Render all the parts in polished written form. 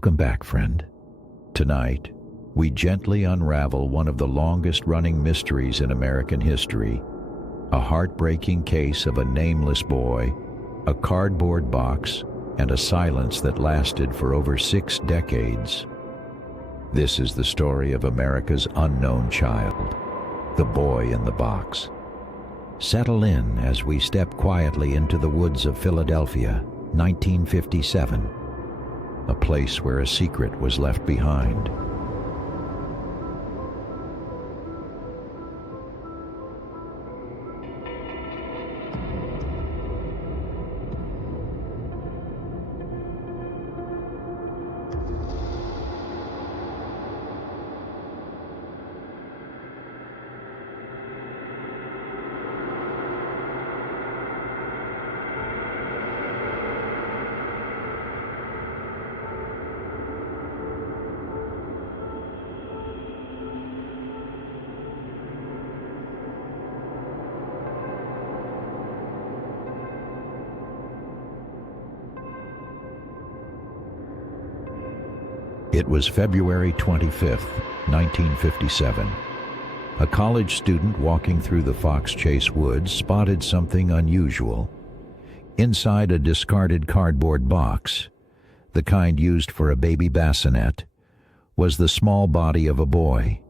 Welcome back, friend. Tonight, we gently unravel one of the longest-running mysteries in American history, a heartbreaking case of a nameless boy, a cardboard box, and a silence that lasted for over 6 decades. This is the story of America's unknown child, the boy in the box. Settle in as we step quietly into the woods of Philadelphia, 1957, a place where a secret was left behind. It was February 25th, 1957. A college student walking through the Fox Chase woods spotted something unusual. Inside a discarded cardboard box, the kind used for a baby bassinet, was the small body of a boy.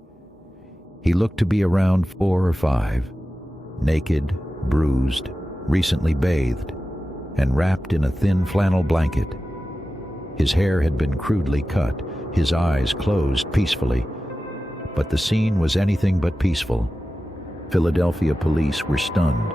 He looked to be around 4 or 5, naked, bruised, recently bathed, and wrapped in a thin flannel blanket. His hair had been crudely cut, his eyes closed peacefully, but the scene was anything but peaceful. Philadelphia police were stunned.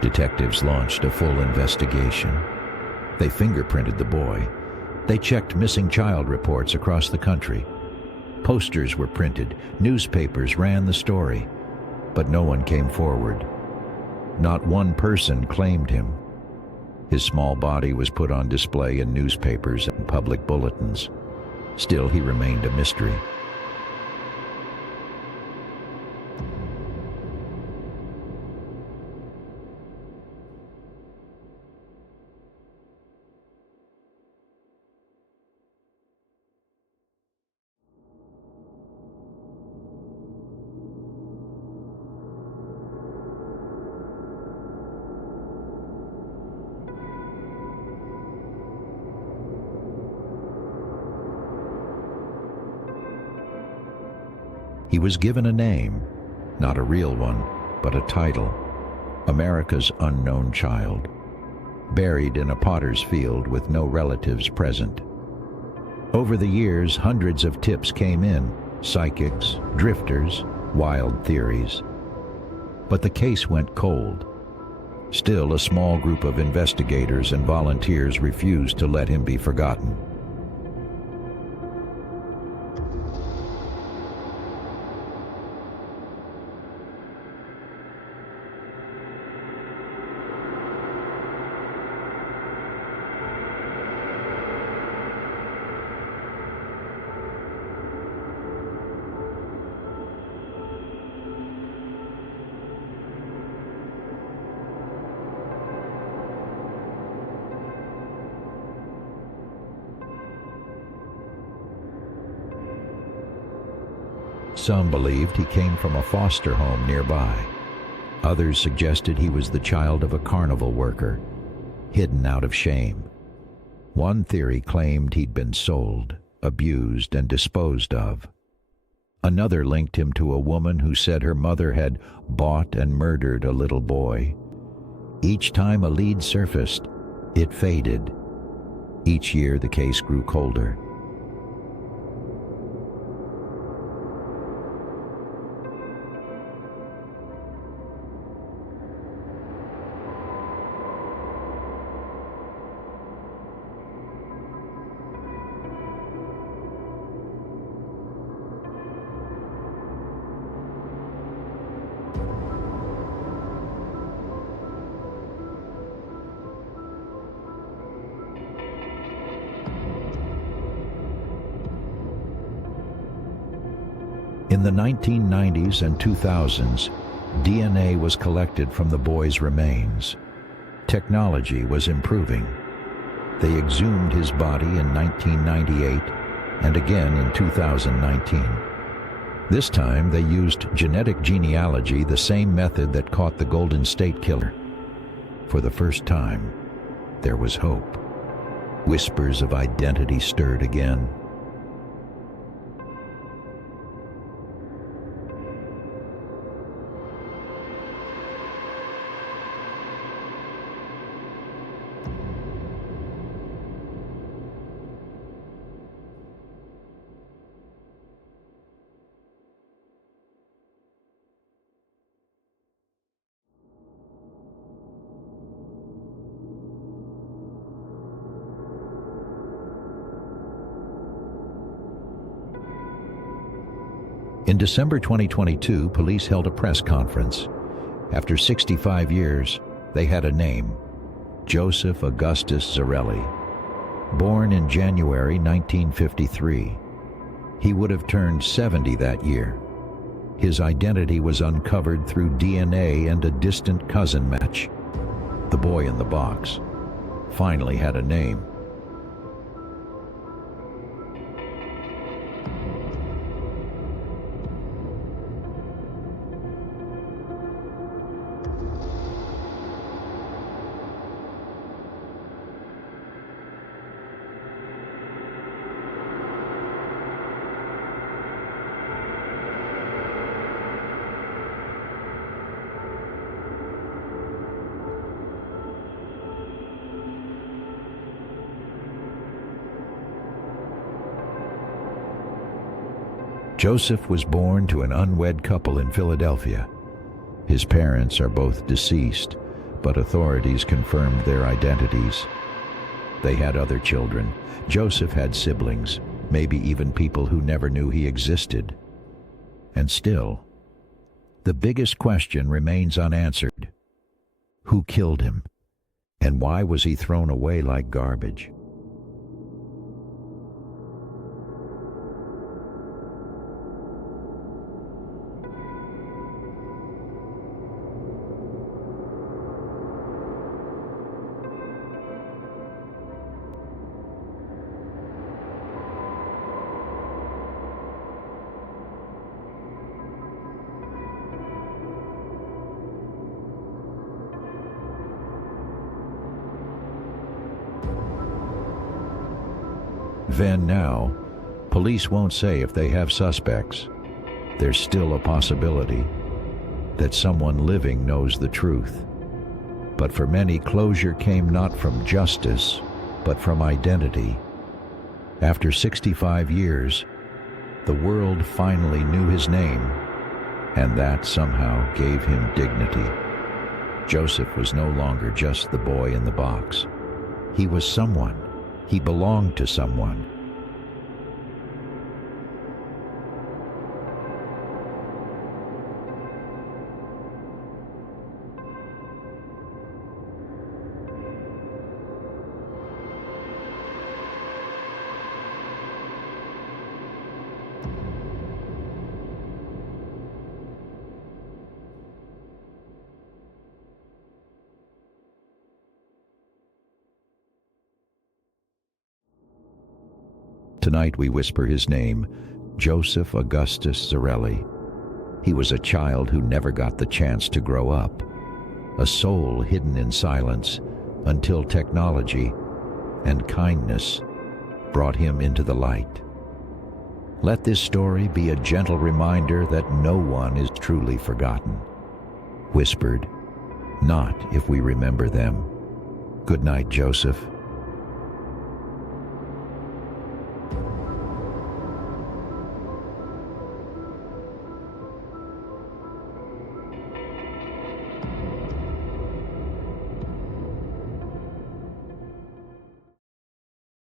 Detectives launched a full investigation. They fingerprinted the boy. They checked missing child reports across the country. Posters were printed, newspapers ran the story, but no one came forward. Not one person claimed him. His small body was put on display in newspapers and public bulletins. Still, he remained a mystery. He was given a name, not a real one, but a title, America's unknown child, buried in a potter's field with no relatives present. Over the years, hundreds of tips came in, psychics, drifters, wild theories. But the case went cold. Still, a small group of investigators and volunteers refused to let him be forgotten. Some believed he came from a foster home nearby. Others suggested he was the child of a carnival worker, hidden out of shame. One theory claimed he'd been sold, abused, and disposed of. Another linked him to a woman who said her mother had bought and murdered a little boy. Each time a lead surfaced, it faded. Each year the case grew colder. In the 1990s and 2000s, DNA was collected from the boy's remains. Technology was improving. They exhumed his body in 1998 and again in 2019. This time they used genetic genealogy, the same method that caught the Golden State Killer. For the first time, there was hope. Whispers of identity stirred again. In December 2022, police held a press conference. After 65 years, they had a name: Joseph Augustus Zarelli. Born in January 1953, he would have turned 70 that year. His identity was uncovered through DNA and a distant cousin match. The boy in the box finally had a name. Joseph was born to an unwed couple in Philadelphia. His parents are both deceased, but authorities confirmed their identities. They had other children. Joseph had siblings, maybe even people who never knew he existed. And still, the biggest question remains unanswered. Who killed him? And why was he thrown away like garbage? Then now, police won't say if they have suspects. There's still a possibility that someone living knows the truth. But for many, closure came not from justice, but from identity. After 65 years, the world finally knew his name, and that somehow gave him dignity. Joseph was no longer just the boy in the box. He was someone. He belonged to someone. Tonight we whisper his name, Joseph Augustus Zarelli. He was a child who never got the chance to grow up, a soul hidden in silence until technology and kindness brought him into the light. Let this story be a gentle reminder that no one is truly forgotten. Whispered, not if we remember them. Good night, Joseph.